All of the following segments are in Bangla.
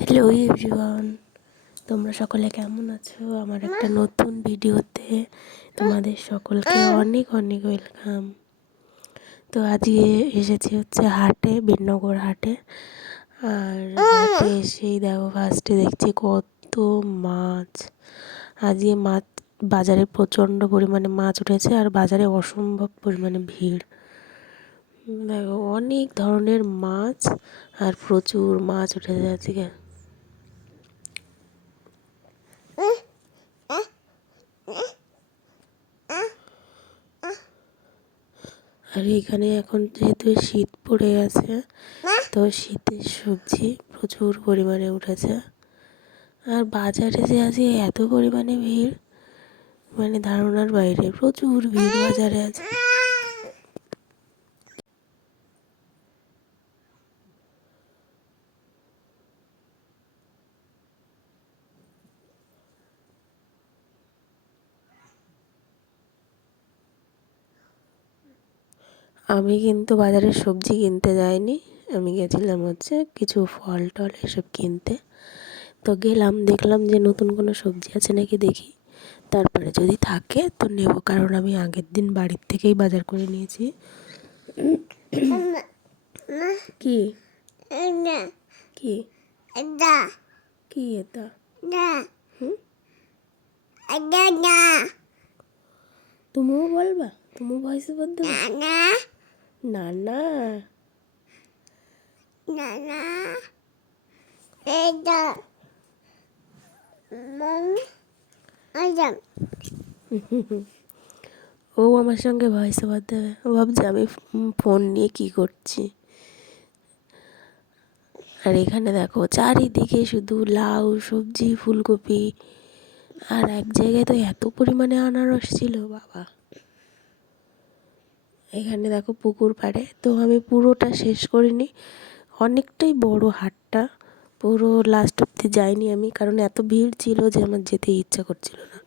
হ্যালো এভরিওয়ান তোমরা সকলে কেমন আছো? আমার একটা নতুন ভিডিওতে তোমাদের সকলকে অনেক অনেক ওয়েলকাম। তো আজকে এসেছি হচ্ছে হাটে বীরনগর হাটে। আর হাটে এসেই দেখো ফার্স্টে দেখছি কত মাছ। আজকে মাছ, বাজারে প্রচণ্ড পরিমাণে মাছ উঠেছে আর বাজারে অসম্ভব পরিমাণে ভিড়। দেখো, অনেক ধরনের মাছ আর প্রচুর মাছ উঠেছে আজকে। আর এখানে এখন যেহেতু শীত পড়ে আছে তো শীতের সবজি প্রচুর পরিমাণে উঠেছে। আর বাজারে যে আছে এত পরিমাণে ভিড় মানে ধারণার বাইরে, প্রচুর ভিড় বাজারে আছে আমি কিন্তু বাজারে সবজি কিনতে যাইনি। আমি গেছিলাম হচ্ছে কিছু ফল টল এসব কিনতে। তো গেলাম, দেখলাম যে নতুন কোনো সবজি আছে নাকি দেখি। তারপরে যদি থাকে তো নেব, কারণ আমি আগের দিন বাড়ির থেকেই বাজার করে নিয়েছি। কি? কি? কি এটা? তুমিও বলবা তুমি ভয়েসে বলতে না ও আমার সঙ্গে ভয়েস ওভার দেবে। ও ভাবছে আমি ফোন নিয়ে কি করছি। আর এখানে দেখো চারিদিকে শুধু লাউ সবজি ফুলকপি। আর এক জায়গায় তো এত পরিমাণে আনারস ছিল বাবা। এখানে দেখো পুকুর পাড়ে। তো আমি পুরোটা শেষ করিনি। অনেকটাই বড় হাটটা। পুরো লাস্ট অব্দি যাইনি আমি, কারণ এত ভিড় ছিল যে আমার যেতে ইচ্ছা করছিল না।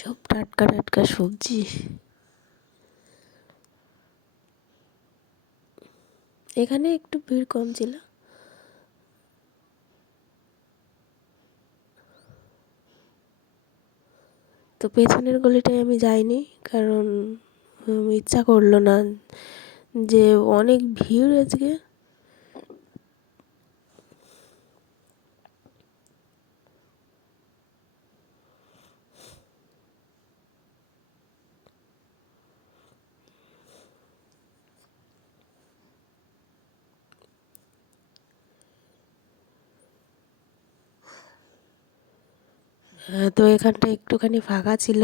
সব টাটকা টাটকা সবজি। এখানে একটু ভিড় কম ছিল। তো পেছনের গলিটায় আমি যাইনি কারণ ইচ্ছা করল না যে অনেক ভিড় আজকে। তো এখানটা একটুখানি ফাঁকা ছিল।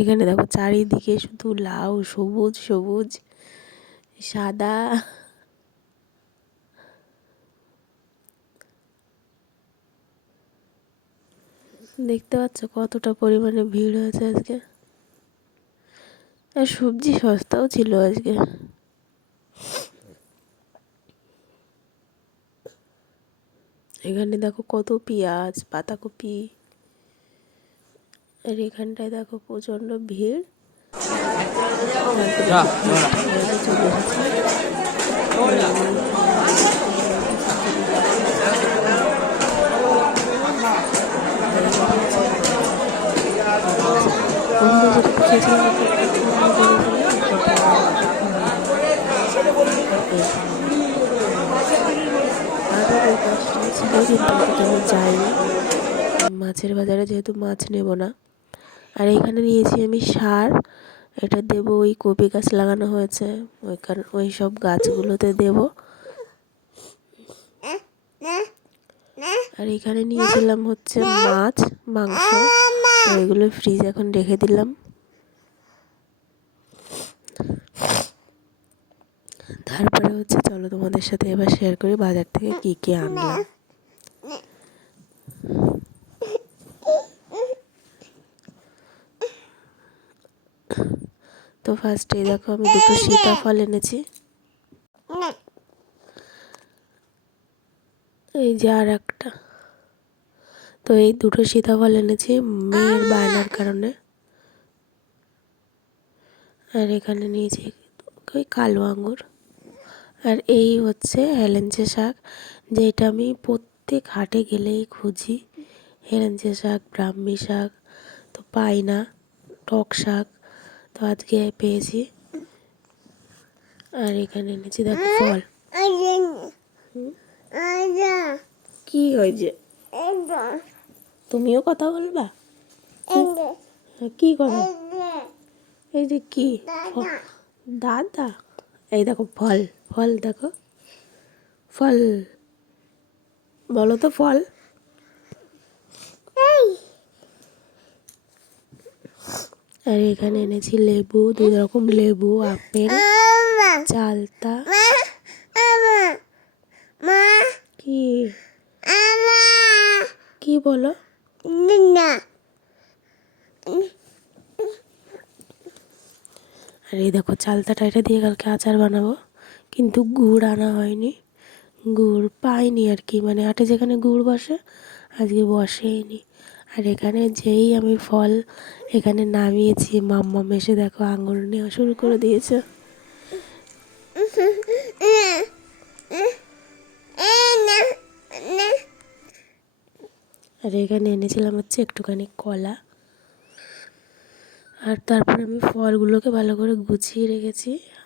এখানে দেখো চারিদিকে শুধু লাউ, সবুজ সবুজ, সাদা। দেখতে পাচ্ছ কতটা পরিমাণে ভিড় হয়েছে আজকে? আর সবজি সস্তাও ছিল আজকে। এখানে দেখো কত পেঁয়াজ পাতাকপি আর এখানটায় দেখো প্রচণ্ড ভিড়। যাইনি মাছের বাজারে যেহেতু মাছ নেব না। আর এখানে নিয়েছি আমি সার, এটা দেব ওই কপি গাছ লাগানো হয়েছে, ওইখান ওই সব গাছগুলোতে দেব। আর এখানে নিয়েছিলাম হচ্ছে মাছ, মাংস ওইগুলো ফ্রিজ এখন রেখে দিলাম। তারপরে হচ্ছে চলো তোমাদের সাথে এবার শেয়ার করি বাজার থেকে কি কি আনলাম তো ফার্স্টে দেখো আমি দুটো সীতাফল এনেছি। এই যে আর একটা। তো এই দুটো সীতাফল এনেছি মেয়ের বায়নার কারণে। আর এখানে নিয়েছি ওই কালো আঙুর আর এই হচ্ছে হেলেঞ্চে শাক যেটা আমি প্রত্যেক হাটে গেলেই খুঁজি। হেলেঞ্চে শাক ব্রাহ্মী শাক তো পাই না টক শাক তো আজকে পেয়েছি। আর এখানে এনেছি দেখো ফল। কি হয়েছে? তুমিও কথা বলবা? হ্যাঁ, কি কথা এই যে কি? দাদা? এই দেখো ফল। ফল দেখো। ফল। বলো তো ফল। আর এখানে এনেছি লেবু দুই রকম লেবু আপেল চালতা। কি? কি বলো? আর এই দেখো চালতাটা এটা দিয়ে কালকে আচার বানাবো। কিন্তু গুড় আনা হয়নি। গুড় পাইনি আর কি মানে হাটে যেখানে গুড় বসে, আজকে বসেইনি। আর এখানে যেই আমি ফল এখানে নামিয়েছি, মাম্মা এসে দেখো আঙুর নেওয়া শুরু করে দিয়েছে। আর এখানে এনেছিলাম হচ্ছে একটুখানি কলা। আর তারপর আমি ফলগুলোকে ভালো করে গুছিয়ে রেখেছি।